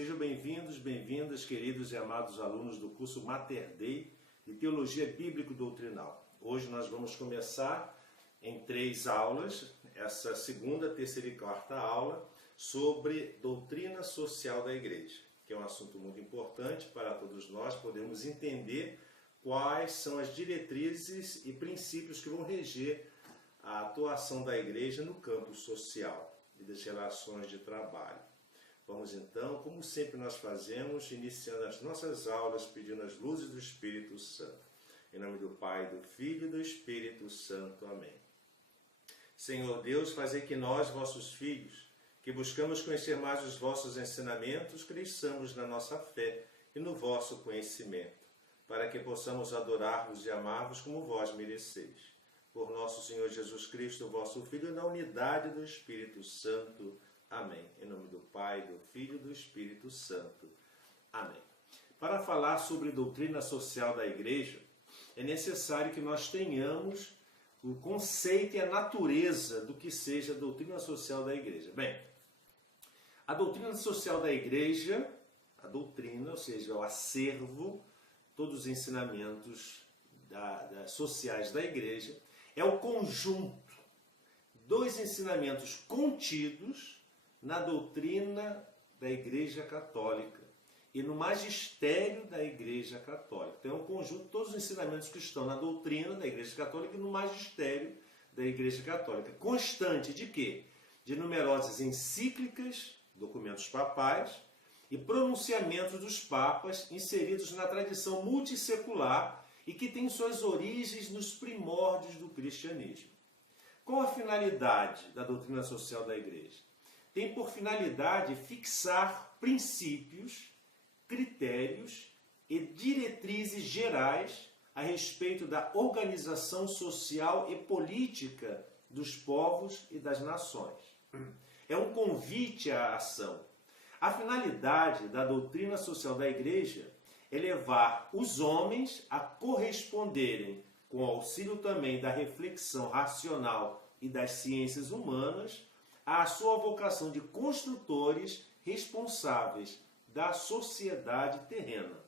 Sejam bem-vindos, bem-vindas, queridos e amados alunos do curso Mater Dei de Teologia Bíblico-Doutrinal. Hoje nós vamos começar em 3 aulas, essa segunda, terceira e quarta aula, sobre doutrina social da Igreja, que é um assunto muito importante para todos nós podermos entender quais são as diretrizes e princípios que vão reger a atuação da Igreja no campo social e das relações de trabalho. Vamos então, como sempre nós fazemos, iniciando as nossas aulas, pedindo as luzes do Espírito Santo. Em nome do Pai, do Filho e do Espírito Santo. Amém. Senhor Deus, fazei que nós, vossos filhos, que buscamos conhecer mais os vossos ensinamentos, cresçamos na nossa fé e no vosso conhecimento, para que possamos adorar-vos e amar-vos como vós mereceis. Por nosso Senhor Jesus Cristo, vosso Filho, na unidade do Espírito Santo. Amém. Em nome do Pai, do Filho e do Espírito Santo. Amém. Para falar sobre doutrina social da Igreja, é necessário que nós tenhamos o conceito e a natureza do que seja a doutrina social da Igreja. Bem, a doutrina social da Igreja, a doutrina, ou seja, o acervo, todos os ensinamentos sociais da Igreja, é o conjunto dos ensinamentos contidos na doutrina da Igreja Católica e no magistério da Igreja Católica. Então é um conjunto de todos os ensinamentos que estão na doutrina da Igreja Católica e no magistério da Igreja Católica. Constante de quê? De numerosas encíclicas, documentos papais e pronunciamentos dos papas inseridos na tradição multissecular e que tem suas origens nos primórdios do cristianismo. Qual a finalidade da doutrina social da Igreja? Tem por finalidade fixar princípios, critérios e diretrizes gerais a respeito da organização social e política dos povos e das nações. É um convite à ação. A finalidade da doutrina social da Igreja é levar os homens a corresponderem, com o auxílio também da reflexão racional e das ciências humanas, à sua vocação de construtores responsáveis da sociedade terrena.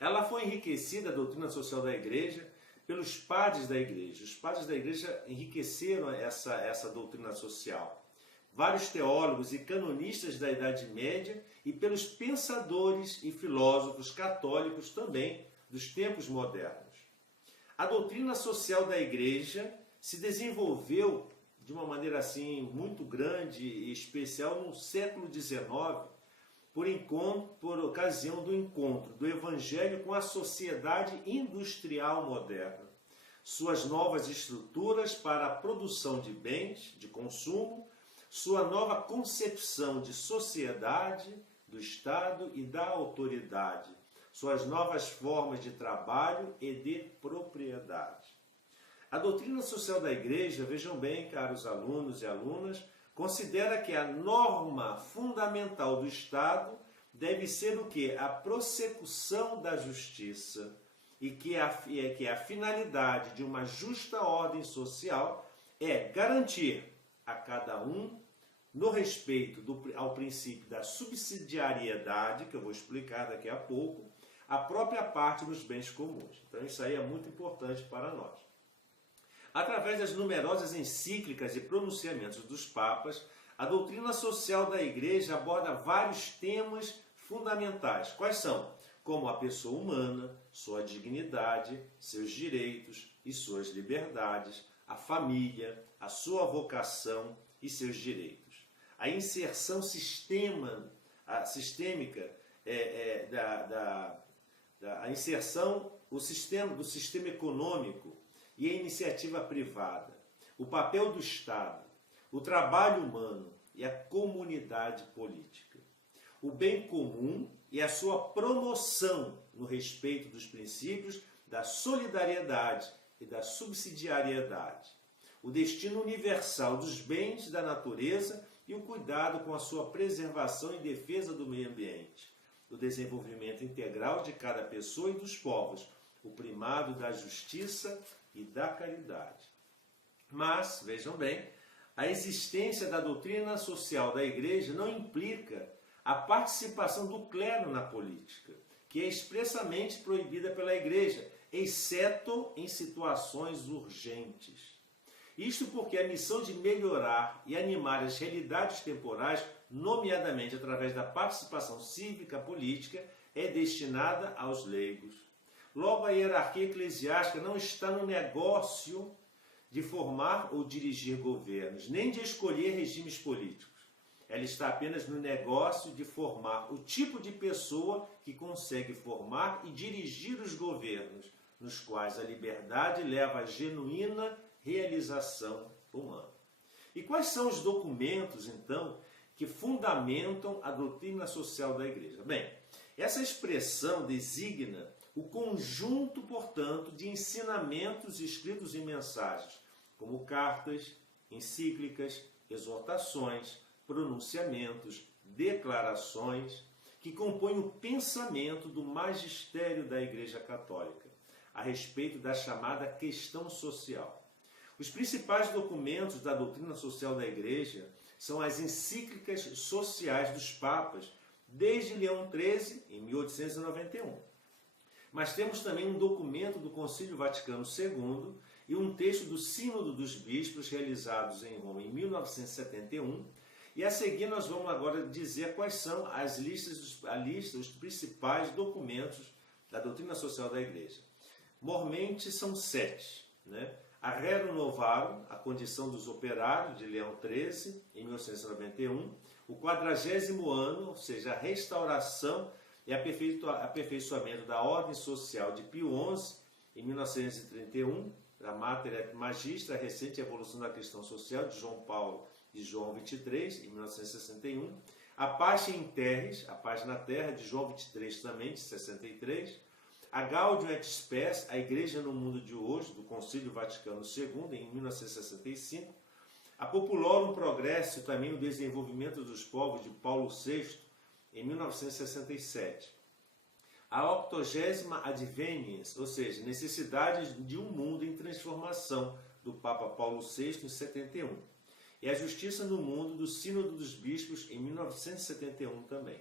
Ela foi enriquecida, a doutrina social da Igreja, pelos padres da Igreja. Os padres da Igreja enriqueceram essa doutrina social. Vários teólogos e canonistas da Idade Média e pelos pensadores e filósofos católicos também dos tempos modernos. A doutrina social da Igreja se desenvolveu de uma maneira assim muito grande e especial no século XIX, por ocasião do encontro do Evangelho com a sociedade industrial moderna. Suas novas estruturas para a produção de bens de consumo, sua nova concepção de sociedade, do Estado e da autoridade, suas novas formas de trabalho e de propriedade. A doutrina social da Igreja, vejam bem, caros alunos e alunas, considera que a norma fundamental do Estado deve ser o quê? A prossecução da justiça e que a finalidade de uma justa ordem social é garantir a cada um, no respeito ao princípio da subsidiariedade, que eu vou explicar daqui a pouco, a própria parte dos bens comuns. Então isso aí é muito importante para nós. Através das numerosas encíclicas e pronunciamentos dos papas, a doutrina social da Igreja aborda vários temas fundamentais. Quais são? Como a pessoa humana, sua dignidade, seus direitos e suas liberdades, a família, a sua vocação e seus direitos. A inserção sistêmica do sistema econômico e a iniciativa privada, o papel do Estado, o trabalho humano e a comunidade política, o bem comum e a sua promoção no respeito dos princípios da solidariedade e da subsidiariedade, o destino universal dos bens da natureza e o cuidado com a sua preservação e defesa do meio ambiente, o desenvolvimento integral de cada pessoa e dos povos, o primado da justiça e da caridade. Mas, vejam bem, a existência da doutrina social da Igreja não implica a participação do clero na política, que é expressamente proibida pela Igreja, exceto em situações urgentes. Isto porque a missão de melhorar e animar as realidades temporais, nomeadamente através da participação cívica política, é destinada aos leigos. Logo, a hierarquia eclesiástica não está no negócio de formar ou dirigir governos, nem de escolher regimes políticos. Ela está apenas no negócio de formar o tipo de pessoa que consegue formar e dirigir os governos, nos quais a liberdade leva à genuína realização humana. E quais são os documentos, então, que fundamentam a doutrina social da Igreja? Bem, essa expressão designa o conjunto, portanto, de ensinamentos escritos em mensagens, como cartas, encíclicas, exortações, pronunciamentos, declarações, que compõem o pensamento do magistério da Igreja Católica a respeito da chamada questão social. Os principais documentos da doutrina social da Igreja são as encíclicas sociais dos papas, desde Leão XIII, em 1891. Mas temos também um documento do Concílio Vaticano II e um texto do Sínodo dos Bispos, realizados em Roma em 1971. E a seguir nós vamos agora dizer quais são a lista dos principais documentos da doutrina social da Igreja. Mormente são 7, né? A Rerum Novarum, a condição dos operários, de Leão XIII, em 1891, o 40º ano, ou seja, a restauração e aperfeiçoamento da ordem social de Pio XI, em 1931, a Mater et Magistra, a recente evolução da questão social, de João Paulo e João XXIII, em 1961, a Pax in Terris, a Paz na Terra, de João XXIII também, de 63, a Gaudium et Spes, a Igreja no Mundo de Hoje, do Concílio Vaticano II, em 1965, a Populorum Progresso, também o Desenvolvimento dos Povos, de Paulo VI, em 1967, a 80ª Adveniens, ou seja, Necessidades de um Mundo em Transformação, do Papa Paulo VI, em 71, e a Justiça no Mundo, do Sínodo dos Bispos, em 1971 também.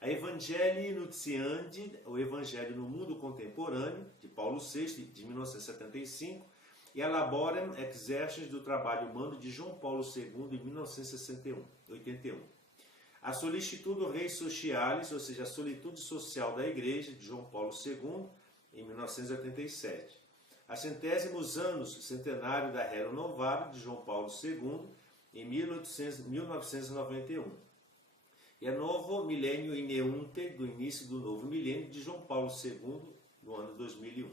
A Evangelii Nuntiandi, o Evangelho no Mundo Contemporâneo, de Paulo VI, de 1975, e a Laborem Exercens do Trabalho Humano, de João Paulo II, em 1981. A Solicitudo Rei Socialis, ou seja, a Solitude Social da Igreja, de João Paulo II, em 1987. A Centésimos Anos, Centenário da Rerum Novarum, de João Paulo II, em 1991. E a Novo Milênio Ineunte, do início do novo milênio, de João Paulo II, no ano 2001.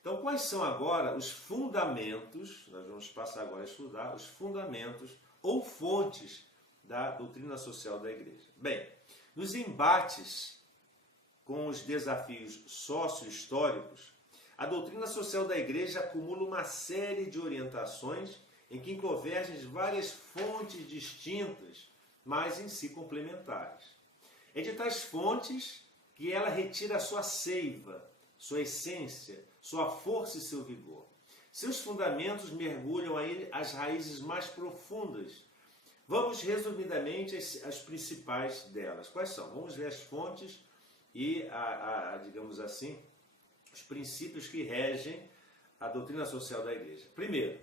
Então, quais são agora os fundamentos, nós vamos passar agora a estudar, os fundamentos ou fontes da doutrina social da Igreja? Bem, nos embates com os desafios sócio-históricos, a doutrina social da Igreja acumula uma série de orientações em que convergem várias fontes distintas, mas em si complementares. É de tais fontes que ela retira a sua seiva, sua essência, sua força e seu vigor. Seus fundamentos mergulham aí as raízes mais profundas. Vamos resumidamente as principais delas. Quais são? Vamos ver as fontes e, digamos assim, os princípios que regem a doutrina social da Igreja. Primeiro,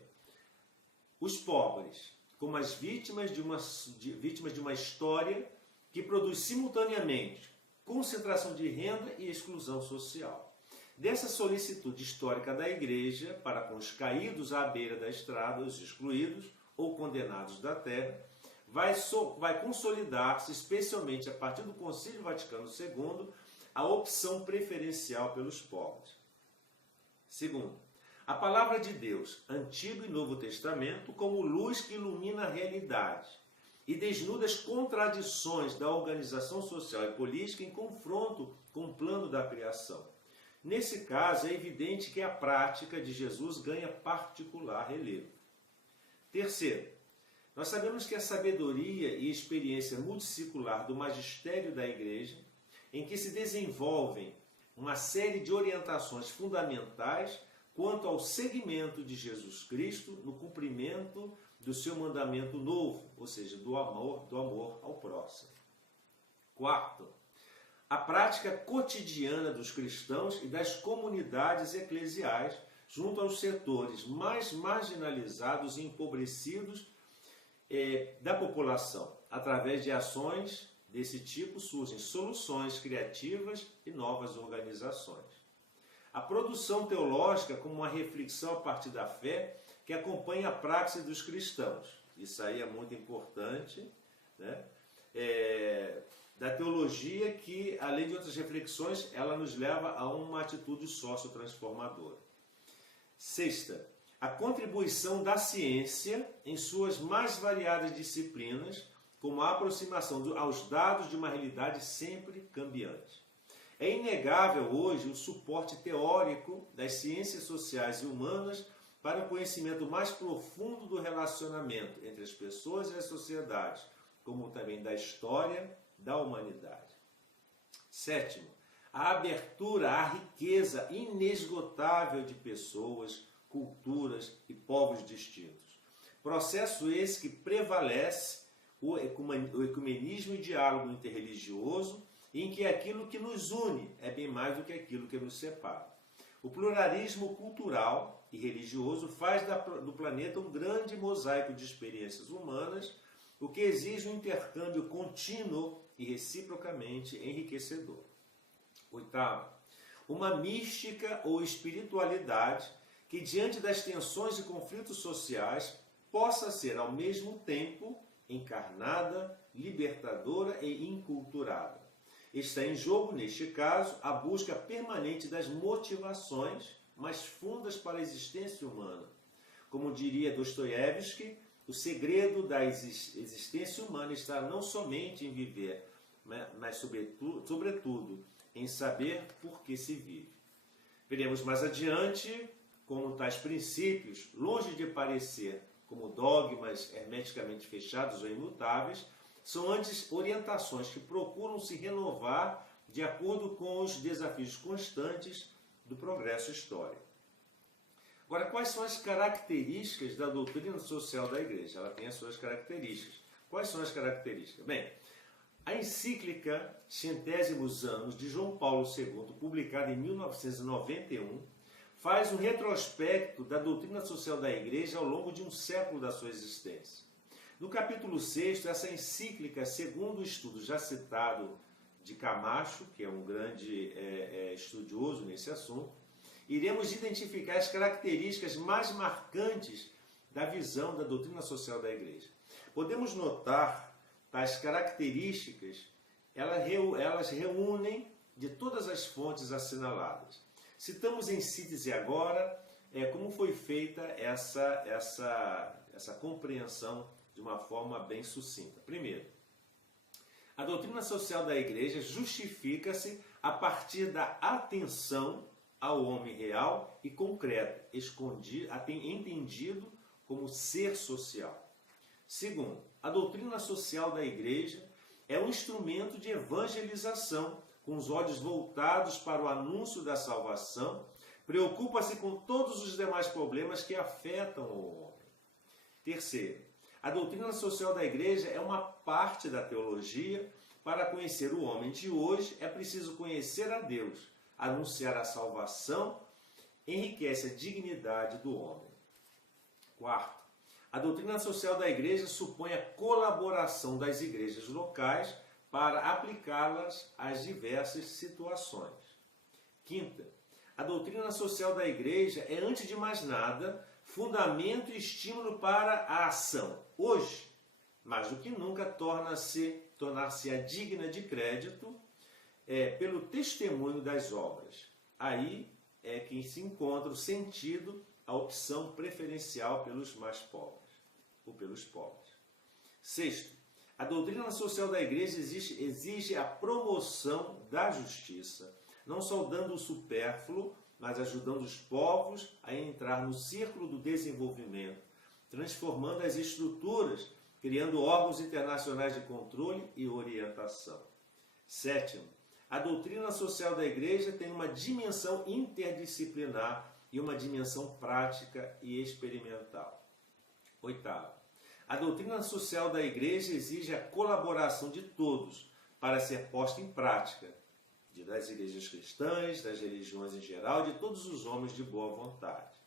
os pobres, como as vítimas de uma história que produz simultaneamente concentração de renda e exclusão social. Dessa solicitude histórica da Igreja para com os caídos à beira da estrada, os excluídos ou condenados da terra, vai consolidar-se, especialmente a partir do Concílio Vaticano II, a opção preferencial pelos pobres. Segundo, a palavra de Deus, Antigo e Novo Testamento, como luz que ilumina a realidade e desnuda as contradições da organização social e política em confronto com o plano da criação. Nesse caso, é evidente que a prática de Jesus ganha particular relevo. Terceiro, nós sabemos que a sabedoria e experiência multissecular do magistério da Igreja, em que se desenvolvem uma série de orientações fundamentais quanto ao seguimento de Jesus Cristo no cumprimento do seu mandamento novo, ou seja, do amor ao próximo. Quarto, a prática cotidiana dos cristãos e das comunidades eclesiais junto aos setores mais marginalizados e empobrecidos da população. Através de ações desse tipo surgem soluções criativas e novas organizações. A produção teológica como uma reflexão a partir da fé que acompanha a praxe dos cristãos. Isso aí é muito importante, né? Da teologia que, além de outras reflexões, ela nos leva a uma atitude sociotransformadora. Sexta, a contribuição da ciência em suas mais variadas disciplinas, como a aproximação aos dados de uma realidade sempre cambiante. É inegável hoje o suporte teórico das ciências sociais e humanas para um conhecimento mais profundo do relacionamento entre as pessoas e as sociedades, como também da história da humanidade. Sétimo, a abertura à riqueza inesgotável de pessoas, culturas e povos distintos. Processo esse que prevalece o ecumenismo e diálogo interreligioso, em que aquilo que nos une é bem mais do que aquilo que nos separa. O pluralismo cultural e religioso faz do planeta um grande mosaico de experiências humanas, o que exige um intercâmbio contínuo e reciprocamente enriquecedor. Oitavo, uma mística ou espiritualidade que, diante das tensões e conflitos sociais, possa ser, ao mesmo tempo, encarnada, libertadora e inculturada. Está em jogo, neste caso, a busca permanente das motivações mais fundas para a existência humana. Como diria Dostoiévski, o segredo da existência humana está não somente em viver, mas sobretudo em saber por que se vive. Veremos mais adiante como tais princípios, longe de parecer como dogmas hermeticamente fechados ou imutáveis, são antes orientações que procuram se renovar de acordo com os desafios constantes do progresso histórico. Agora, quais são as características da doutrina social da Igreja? Ela tem as suas características. Quais são as características? Bem, a encíclica Centésimos Anos de João Paulo II, publicada em 1991, faz um retrospecto da doutrina social da Igreja ao longo de um século da sua existência. No capítulo 6, essa encíclica, segundo o estudo já citado de Camacho, que é um grande estudioso nesse assunto, iremos identificar as características mais marcantes da visão da doutrina social da Igreja. Podemos notar tais características, elas reúnem de todas as fontes assinaladas. Citamos em síntese agora como foi feita essa compreensão de uma forma bem sucinta. Primeiro, a doutrina social da Igreja justifica-se a partir da atenção ao homem real e concreto, entendido como ser social. Segundo, a doutrina social da Igreja é um instrumento de evangelização, com os olhos voltados para o anúncio da salvação, preocupa-se com todos os demais problemas que afetam o homem. Terceiro, a doutrina social da Igreja é uma parte da teologia. Para conhecer o homem de hoje, é preciso conhecer a Deus. Anunciar a salvação enriquece a dignidade do homem. Quarto, a doutrina social da Igreja supõe a colaboração das igrejas locais para aplicá-las às diversas situações. Quinta, a doutrina social da Igreja é, antes de mais nada, fundamento e estímulo para a ação. Hoje, mais do que nunca, tornar-se-á digna de crédito pelo testemunho das obras. Aí é que se encontra o sentido, a opção preferencial pelos mais pobres, ou pelos pobres. Sexto, a doutrina social da Igreja exige a promoção da justiça, não saudando o supérfluo, mas ajudando os povos a entrar no círculo do desenvolvimento, transformando as estruturas, criando órgãos internacionais de controle e orientação. Sétimo, a doutrina social da Igreja tem uma dimensão interdisciplinar e uma dimensão prática e experimental. Oitavo, a doutrina social da Igreja exige a colaboração de todos para ser posta em prática das igrejas cristãs, das religiões em geral, de todos os homens de boa vontade.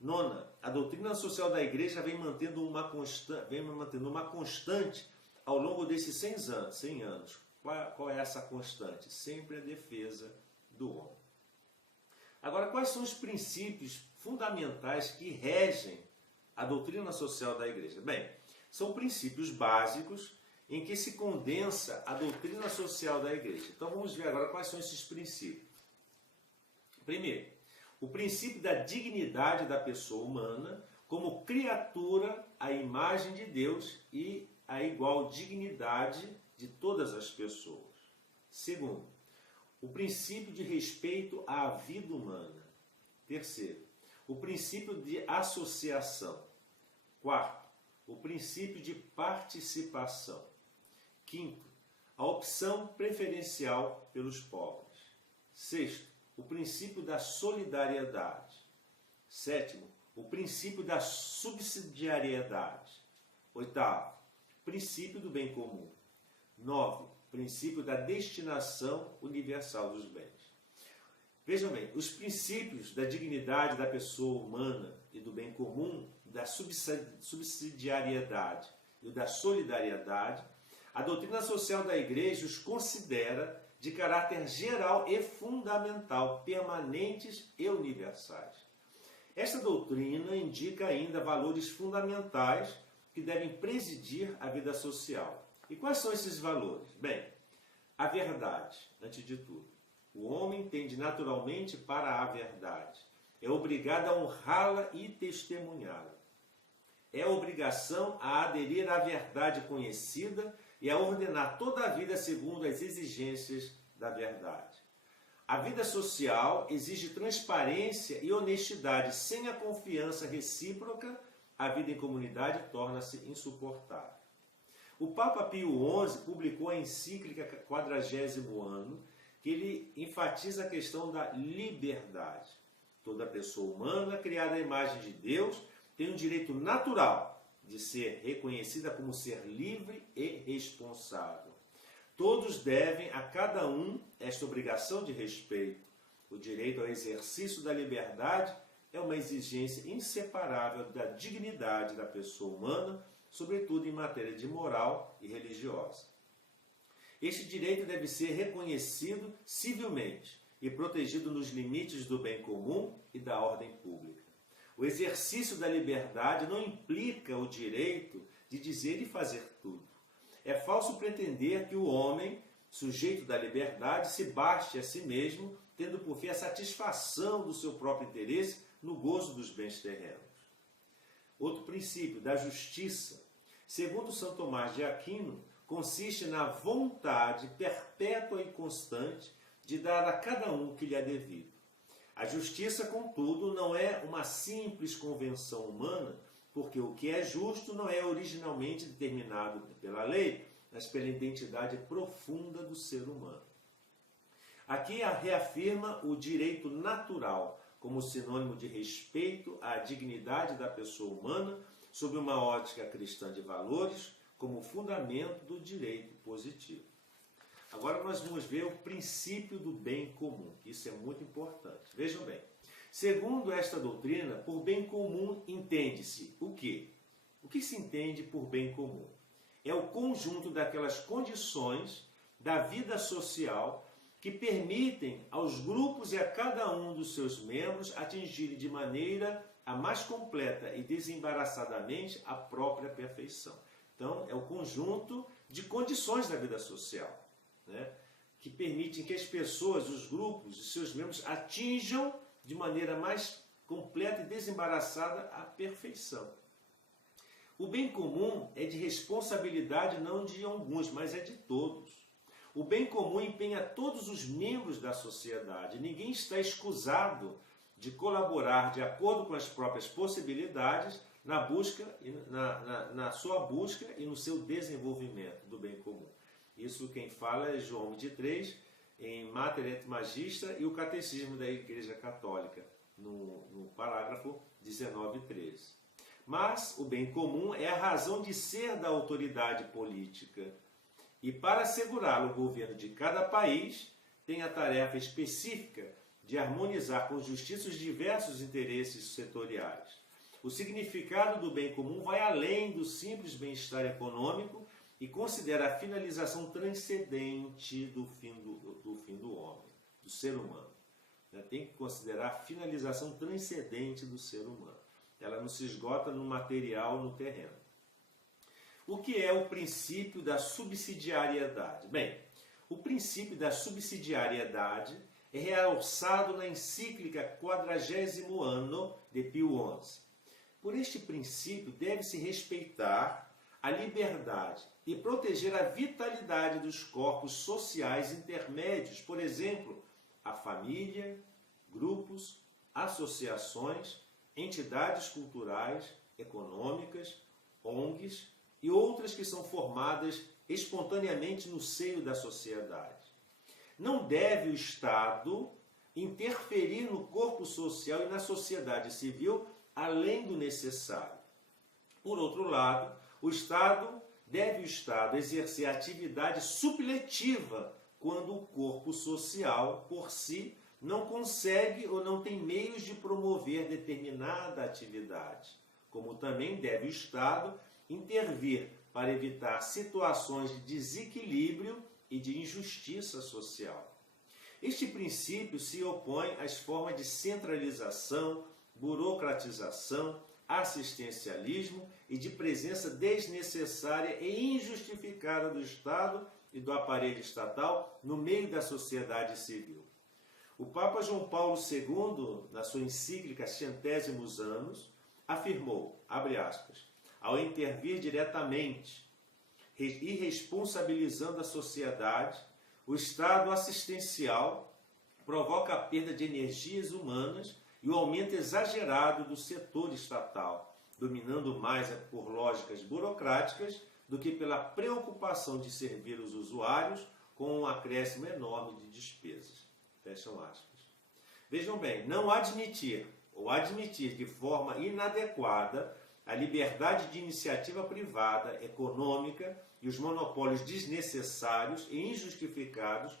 Nona, a doutrina social da igreja vem mantendo uma constante ao longo desses 100 anos. Qual é essa constante? Sempre a defesa do homem. Agora, quais são os princípios fundamentais que regem a doutrina social da igreja? Bem, são princípios básicos em que se condensa a doutrina social da igreja. Então vamos ver agora quais são esses princípios. Primeiro, o princípio da dignidade da pessoa humana como criatura à imagem de Deus e a igual dignidade de todas as pessoas. Segundo, o princípio de respeito à vida humana. Terceiro, o princípio de associação. Quarto, o princípio de participação. Quinto, a opção preferencial pelos pobres. Sexto, o princípio da solidariedade. Sétimo, o princípio da subsidiariedade. Oitavo, princípio do bem comum. 9. Princípio da destinação universal dos bens. Vejam bem, os princípios da dignidade da pessoa humana e do bem comum, da subsidiariedade e da solidariedade, a doutrina social da igreja os considera de caráter geral e fundamental, permanentes e universais. Esta doutrina indica ainda valores fundamentais que devem presidir a vida social. E quais são esses valores? Bem, a verdade, antes de tudo. O homem tende naturalmente para a verdade. É obrigado a honrá-la e testemunhá-la. É obrigação a aderir à verdade conhecida e a ordenar toda a vida segundo as exigências da verdade. A vida social exige transparência e honestidade. Sem a confiança recíproca, a vida em comunidade torna-se insuportável. O Papa Pio XI publicou a encíclica 40º ano, que ele enfatiza a questão da liberdade. Toda pessoa humana, criada à imagem de Deus, tem o direito natural de ser reconhecida como ser livre e responsável. Todos devem a cada um esta obrigação de respeito. O direito ao exercício da liberdade é uma exigência inseparável da dignidade da pessoa humana, sobretudo em matéria de moral e religiosa. Este direito deve ser reconhecido civilmente e protegido nos limites do bem comum e da ordem pública. O exercício da liberdade não implica o direito de dizer e fazer tudo. É falso pretender que o homem, sujeito da liberdade, se baste a si mesmo, tendo por fim a satisfação do seu próprio interesse no gozo dos bens terrenos. Outro princípio, da justiça, segundo São Tomás de Aquino, consiste na vontade perpétua e constante de dar a cada um o que lhe é devido. A justiça, contudo, não é uma simples convenção humana, porque o que é justo não é originalmente determinado pela lei, mas pela identidade profunda do ser humano. Aqui reafirma o direito natural como sinônimo de respeito à dignidade da pessoa humana, sob uma ótica cristã de valores, como fundamento do direito positivo. Agora nós vamos ver o princípio do bem comum. Isso é muito importante. Vejam bem. Segundo esta doutrina, por bem comum entende-se o quê? O que se entende por bem comum? É o conjunto daquelas condições da vida social que permitem aos grupos e a cada um dos seus membros atingirem de maneira a mais completa e desembaraçadamente a própria perfeição. Então, é o conjunto de condições da vida social, né, que permitem que as pessoas, os grupos e seus membros atinjam de maneira mais completa e desembaraçada a perfeição. O bem comum é de responsabilidade não de alguns, mas é de todos. O bem comum empenha todos os membros da sociedade. Ninguém está escusado de colaborar de acordo com as próprias possibilidades na busca, na sua busca e no seu desenvolvimento do bem comum. Isso quem fala é João 23, em Mater et Magistra, e o Catecismo da Igreja Católica, no parágrafo 19 e 13. Mas o bem comum é a razão de ser da autoridade política E para assegurá-lo, o governo de cada país tem a tarefa específica de harmonizar com justiça os diversos interesses setoriais. O significado do bem comum vai além do simples bem-estar econômico e considera a finalização transcendente do fim do homem, do ser humano. Tem que considerar a finalização transcendente do ser humano. Ela não se esgota no material, no terreno. O que é o princípio da subsidiariedade? Bem, o princípio da subsidiariedade é realçado na encíclica 40º Anno de Pio XI. Por este princípio, deve-se respeitar a liberdade e proteger a vitalidade dos corpos sociais intermédios, por exemplo, a família, grupos, associações, entidades culturais, econômicas, ONGs e outras que são formadas espontaneamente no seio da sociedade. Não deve o Estado interferir no corpo social e na sociedade civil além do necessário. Por outro lado, o Estado deve exercer atividade supletiva quando o corpo social, por si, não consegue ou não tem meios de promover determinada atividade, como também deve o Estado intervir para evitar situações de desequilíbrio e de injustiça social. Este princípio se opõe às formas de centralização, burocratização, assistencialismo e de presença desnecessária e injustificada do Estado e do aparelho estatal no meio da sociedade civil. O Papa João Paulo II, na sua encíclica Centésimos Anos, afirmou, abre aspas, ao intervir diretamente e responsabilizando a sociedade, o Estado assistencial provoca a perda de energias humanas e o aumento exagerado do setor estatal, dominando mais por lógicas burocráticas do que pela preocupação de servir os usuários com um acréscimo enorme de despesas. Fecham aspas. Vejam bem, não admitir ou admitir de forma inadequada a liberdade de iniciativa privada, econômica e os monopólios desnecessários e injustificados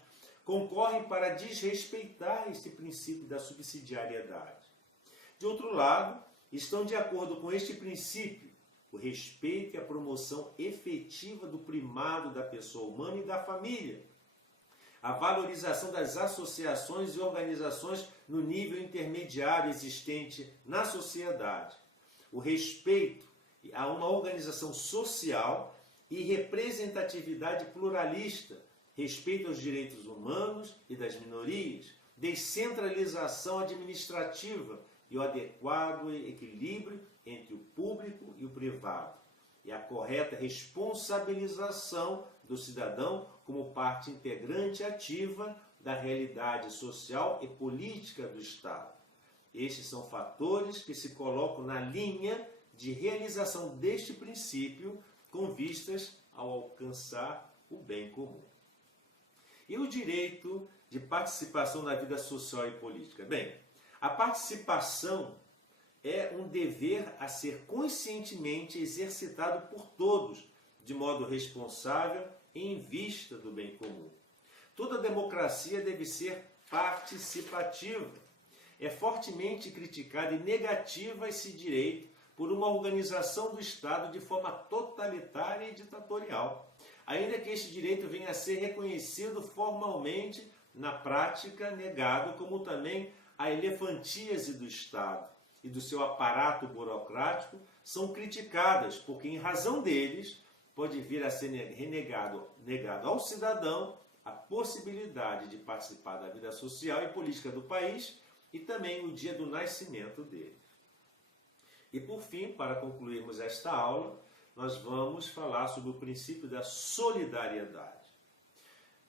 concorrem para desrespeitar este princípio da subsidiariedade. De outro lado, estão de acordo com este princípio o respeito e a promoção efetiva do primado da pessoa humana e da família, a valorização das associações e organizações no nível intermediário existente na sociedade, o respeito a uma organização social e representatividade pluralista, respeito aos direitos humanos e das minorias, descentralização administrativa e o adequado equilíbrio entre o público e o privado, e a correta responsabilização do cidadão como parte integrante ativa da realidade social e política do Estado. Estes são fatores que se colocam na linha de realização deste princípio com vistas ao alcançar o bem comum. E o direito de participação na vida social e política? Bem, a participação é um dever a ser conscientemente exercitado por todos, de modo responsável e em vista do bem comum. Toda democracia deve ser participativa. É fortemente criticado e negativa esse direito por uma organização do Estado de forma totalitária e ditatorial, ainda que este direito venha a ser reconhecido formalmente, na prática negado, como também a elefantíase do Estado e do seu aparato burocrático são criticadas, porque em razão deles pode vir a ser negado ao cidadão a possibilidade de participar da vida social e política do país e também o dia do nascimento dele. E por fim, para concluirmos esta aula, nós vamos falar sobre o princípio da solidariedade.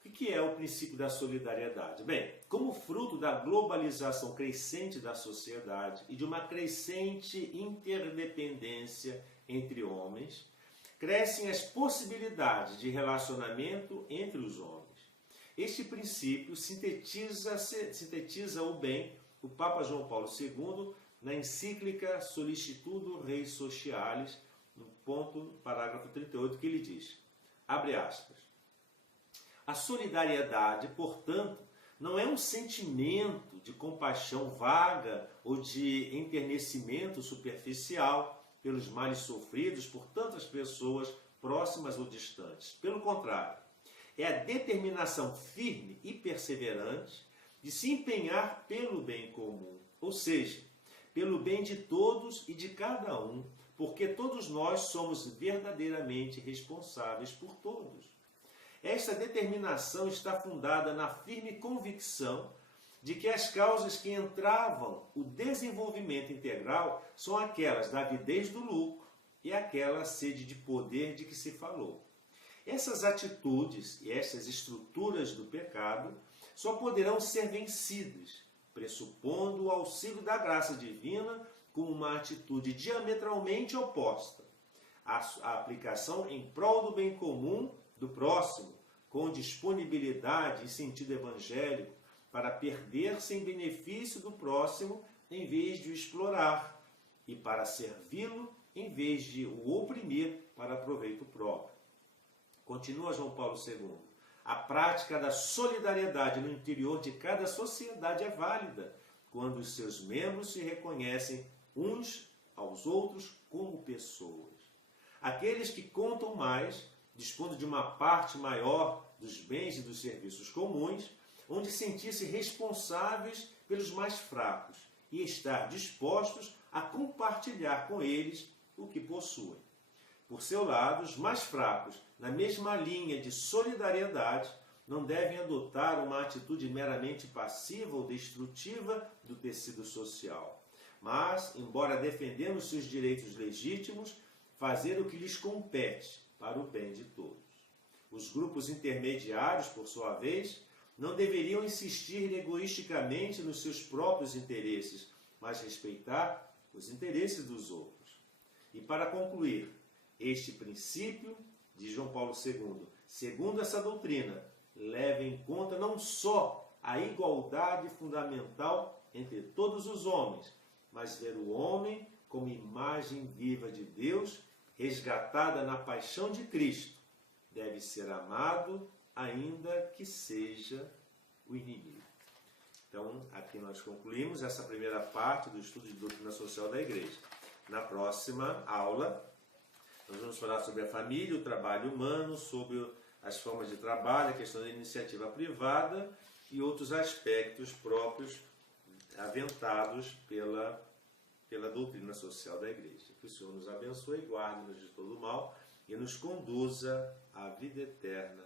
O que é o princípio da solidariedade? Bem, como fruto da globalização crescente da sociedade e de uma crescente interdependência entre homens, crescem as possibilidades de relacionamento entre os homens. Este princípio sintetiza o bem o Papa João Paulo II na encíclica Solicitudo Rei Socialis, no parágrafo 38, que ele diz, abre aspas, A solidariedade, portanto, não é um sentimento de compaixão vaga ou de enternecimento superficial pelos males sofridos por tantas pessoas próximas ou distantes. Pelo contrário, é a determinação firme e perseverante de se empenhar pelo bem comum, ou seja, pelo bem de todos e de cada um, porque todos nós somos verdadeiramente responsáveis por todos. Esta determinação está fundada na firme convicção de que as causas que entravam o desenvolvimento integral são aquelas da avidez do lucro e aquela sede de poder de que se falou. Essas atitudes e essas estruturas do pecado só poderão ser vencidas, pressupondo o auxílio da graça divina com uma atitude diametralmente oposta. A aplicação em prol do bem comum do próximo, com disponibilidade e sentido evangélico para perder-se em benefício do próximo em vez de o explorar e para servi-lo em vez de o oprimir para proveito próprio. Continua João Paulo II. A prática da solidariedade no interior de cada sociedade é válida quando os seus membros se reconhecem uns aos outros como pessoas. Aqueles que contam mais, dispondo de uma parte maior dos bens e dos serviços comuns, onde sentir-se responsáveis pelos mais fracos e estar dispostos a compartilhar com eles o que possuem. Por seu lado, os mais fracos, na mesma linha de solidariedade, não devem adotar uma atitude meramente passiva ou destrutiva do tecido social, mas, embora defendendo seus direitos legítimos, fazer o que lhes compete para o bem de todos. Os grupos intermediários, por sua vez, não deveriam insistir egoisticamente nos seus próprios interesses, mas respeitar os interesses dos outros. E para concluir, este princípio de João Paulo II, segundo essa doutrina, leva em conta não só a igualdade fundamental entre todos os homens, mas ver o homem como imagem viva de Deus, resgatada na paixão de Cristo. Deve ser amado, ainda que seja o inimigo. Então, aqui nós concluímos essa primeira parte do estudo de doutrina social da Igreja. Na próxima aula, nós vamos falar sobre a família, o trabalho humano, sobre as formas de trabalho, a questão da iniciativa privada e outros aspectos próprios aventados pela doutrina social da Igreja. Que o Senhor nos abençoe, guarde-nos de todo mal e nos conduza à vida eterna.